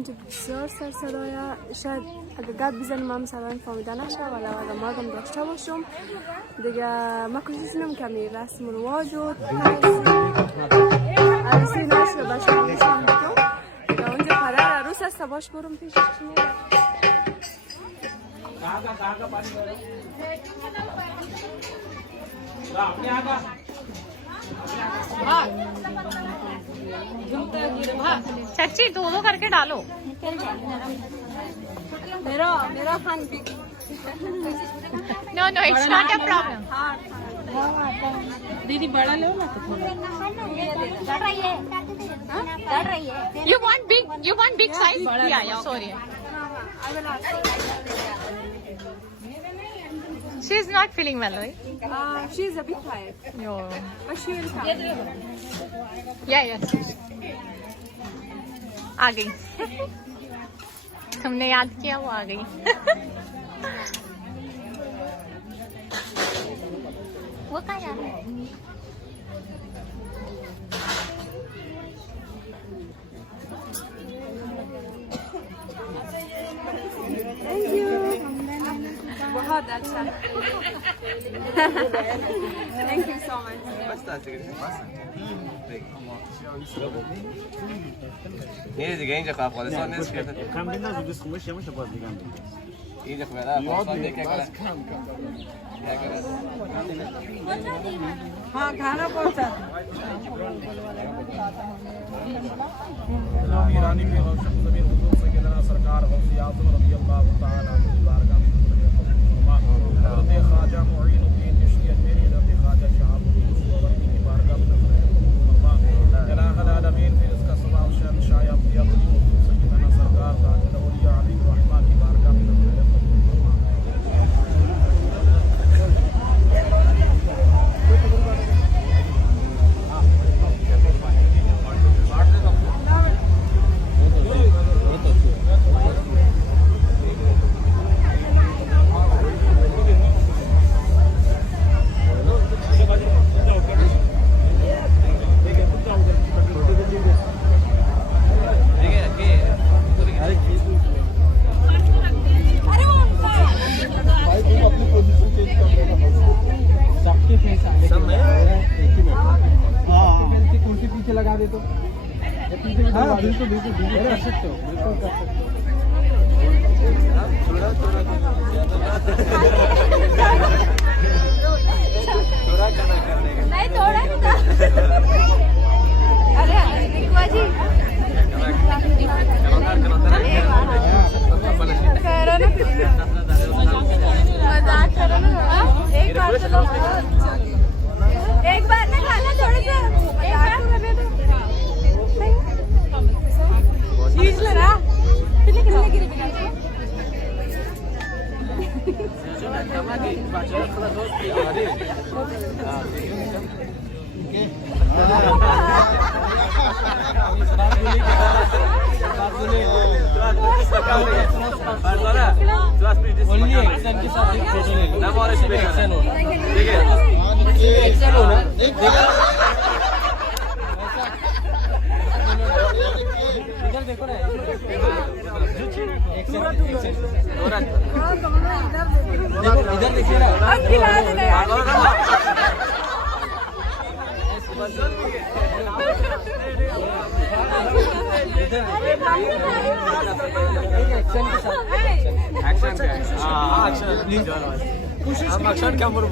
اینجا بسیار سرصدای، شاید اگه گپ بزنیم هم مثلا فهمیده نشه، ولی اگه مردم داشته باشم دیگه ما کوشش نمیکنم رسم و رواج و عروسی نشه باشه نمیشم بگم دیگه اونجا پدر عروس هست باش برم پیشش میره. चाची दो दो करके डालो मेरा खान no no it's not a problem दीदी बड़ा लो ना तो you want big size yeah sorry she is not feeling well right she is a bit tired but she will come yes आ गई तुमने याद किया वो आ गई वो क्या यार बहुत अच्छा thank you so much یه دیگه اینجا خب افغانستان نیست که کم بین از دوست خموش یه مشه باز دیگه اینجا خب افغانستان دیگه हाँ खाना पहुँचा ईरानी में रोशन ज़मीन हुजूर सय्यदना सरकार गौसे आज़म रज़ियल्लाहु तआला अन्हु की बारगाह में हज़रत ख्वाजा मुईनुद्दीन चिश्ती अजमेरी हज़रत ख्वाजा शहाबुद्दीन सुहरवर्दी की बारगाह में इलाहुल आलमीन फिर इसका सलाम शहंशाह अम्बिया हुजूर सय्यदना सरकार ताजुल औलिया अलैहि रहमान की बारगाह में नहीं थोड़ा अरे निकुआ जी मजाक करो ना एक बार ना खाना थोड़ा सा एक बार करने दो चीज लगा कितने कितने गिरे ओनली एक्शन के साथ एक फोटो ले लो ना और एक्शन हो ठीक है एक्शन हो ना इधर देखो ना इधर देखिए ना एक्शन क्या बोल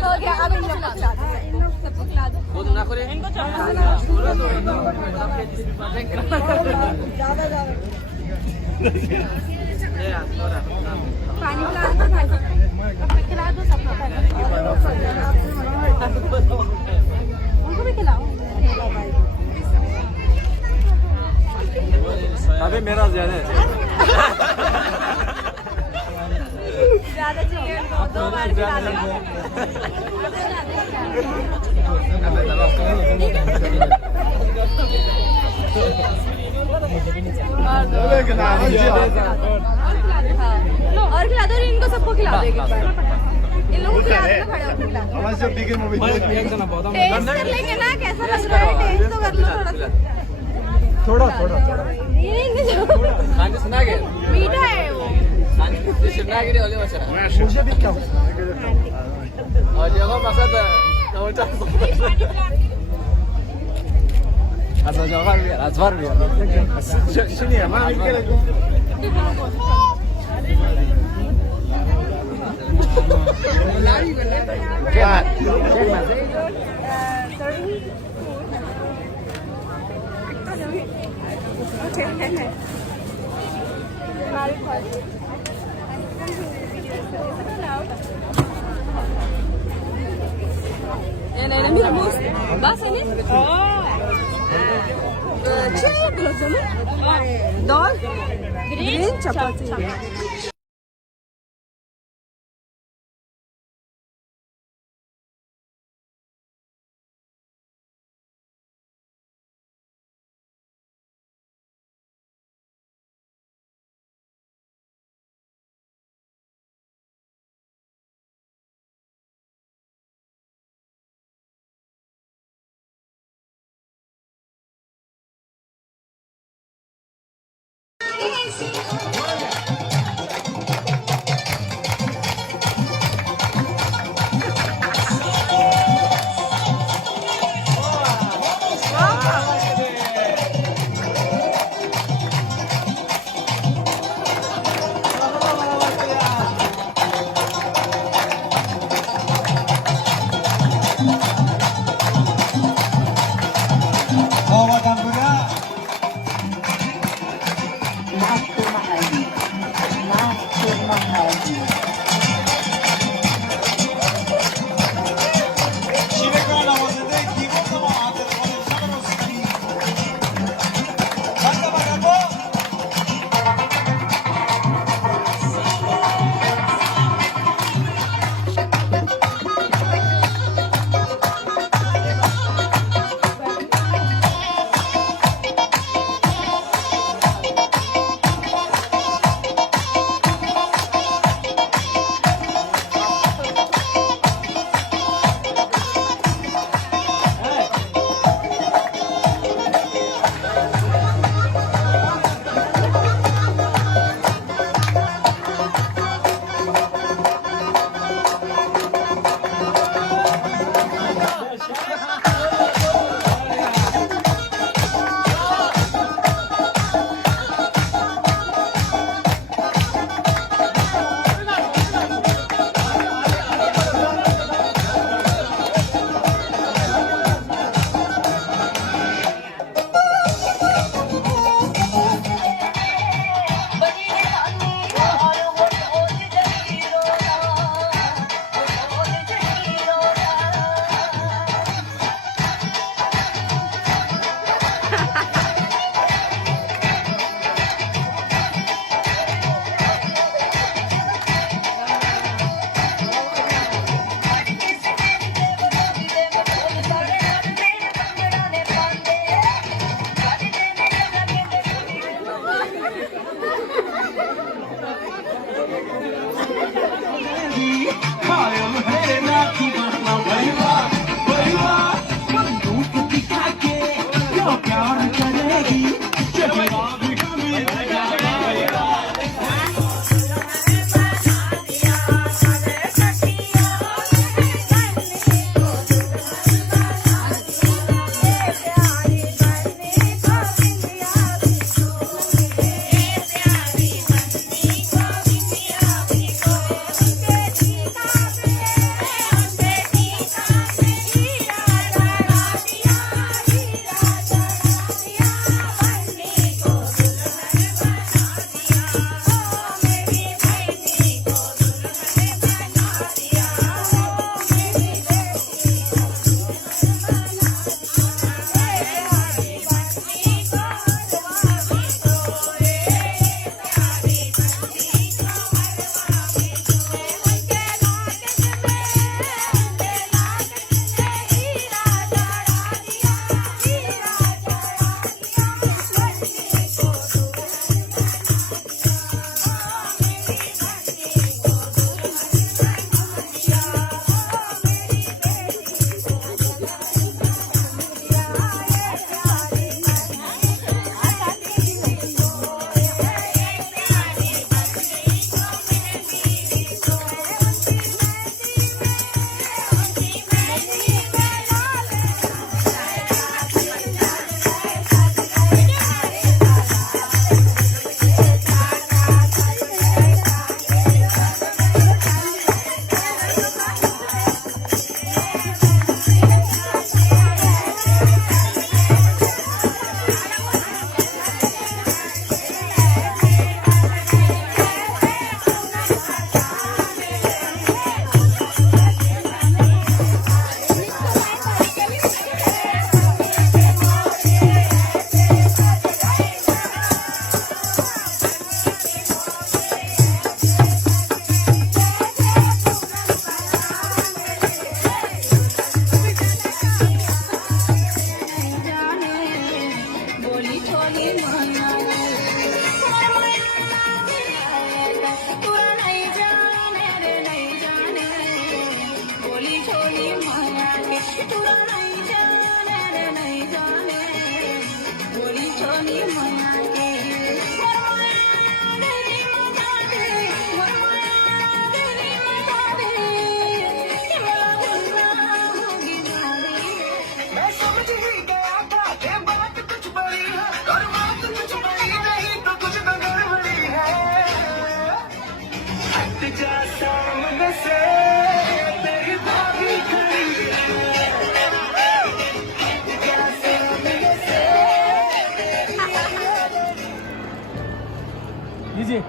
हो गया अब इन लोग सबको खिला दो वो ना करे इनको पानी खिला दो सबको उनको भी खिलाओ अबे मेरा ज्यादा है ज्यादा चाहिए दो बार खिला दो मुझे भी नहीं चाहिए और खिला दो इनको सबको खिला दो एक बार इन लोगों को खिला दो खड़े होकर खिला दो टेस्ट कर लेंगे ना कैसा लग रहा है टेस्ट तो कर लो थोड़ा सा ये नहीं सांगे सुना गए मीठा है वो सुना गए वाले बच्चा मुझे भी क्या और जगह Masad नवचा azvar bir şimdi ama يعني مين موس بس يعني چیه گلاب جامون دال گرین چپاتی Maaf, छोली माया पूरा नहीं जाने रे नहीं जाने बोली छोली माया के पूरा नहीं जाने रे नहीं जाने बोली छोली माया के मैं समझ ही गया था ये बात कुछ बड़ी है और बात कुछ बड़ी नहीं तो कुछ तो गड़बड़ी है हट जा सामने से तेरी भाभी खड़ी है हट जा सामने से लीजिए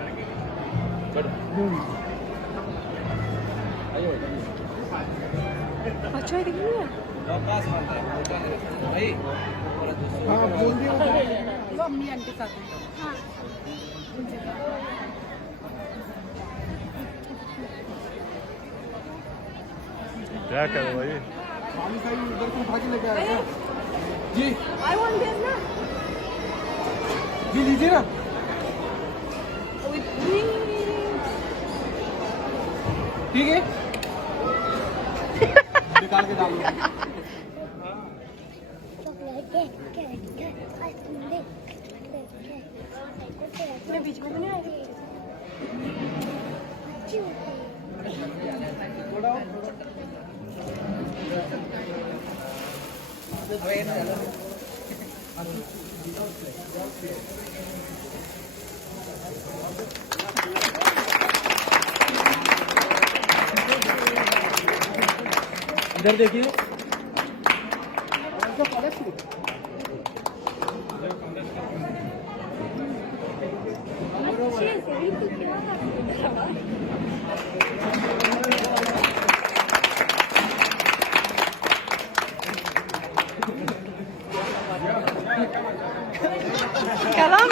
अच्छा है दिखने में भाई मम्मी आंटी साथ में क्या करो भाई जी आई वांट दिस ना जी लीजिए ना विद ड्रिंक ठीक है निकाल के डाल दो मैं बीच में तो नहीं आई इधर देखिए कलम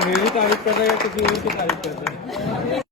मेरी तारीफ कर रहा है या किसी और की तारीफ कर रहा है